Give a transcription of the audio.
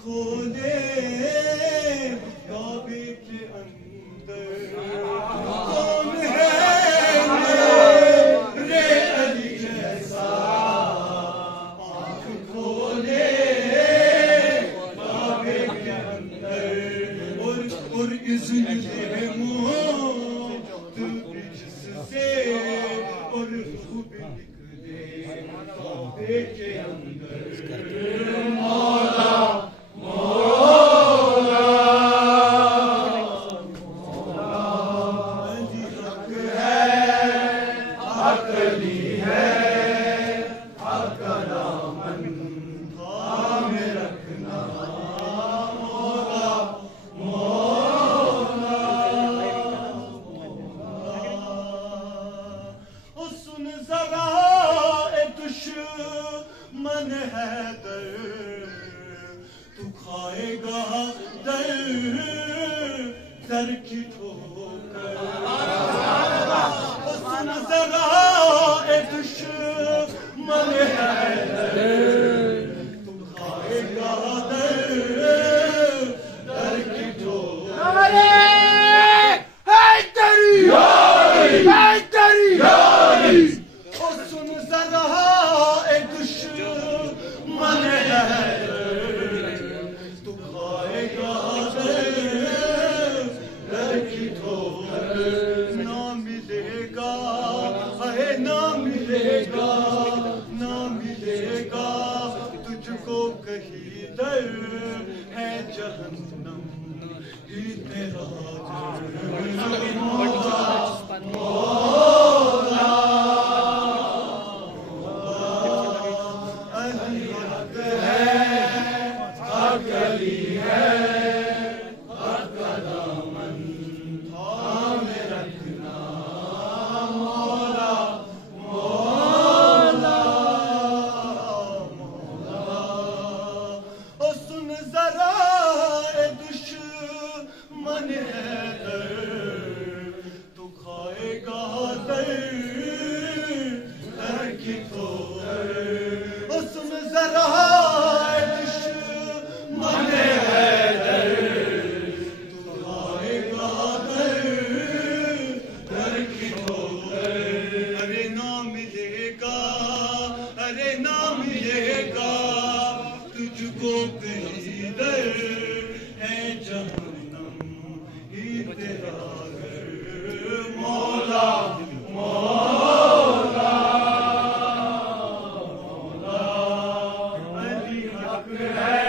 खोले काबे के अंदर कौन है मेरे अली जैसा आँख खोले काबे के अंदर और इज़्न दे मौत जिससे और रूह भी निकले काबे के अंदर मौला मन है तू खाएगा दर की ठोकर सुन जरा ए दुश्मन है तू खाएगा दर की ठोकर सुन जरा मन है तू खाएगा दर की ठोकर ना मिलेगा है ना मिलेगा ना मिलेगा तुझको कहीं दर है जहन्नम ही तेरा मन है तू खाएगा दर की ठोकर सुन जरा दुश्मन है तू खाएगा दर की ठोकर अरे ना मिलेगा तुझको कहीं दर है जहन्नम ही तेरा घर मौला मौला मौला अली हक है।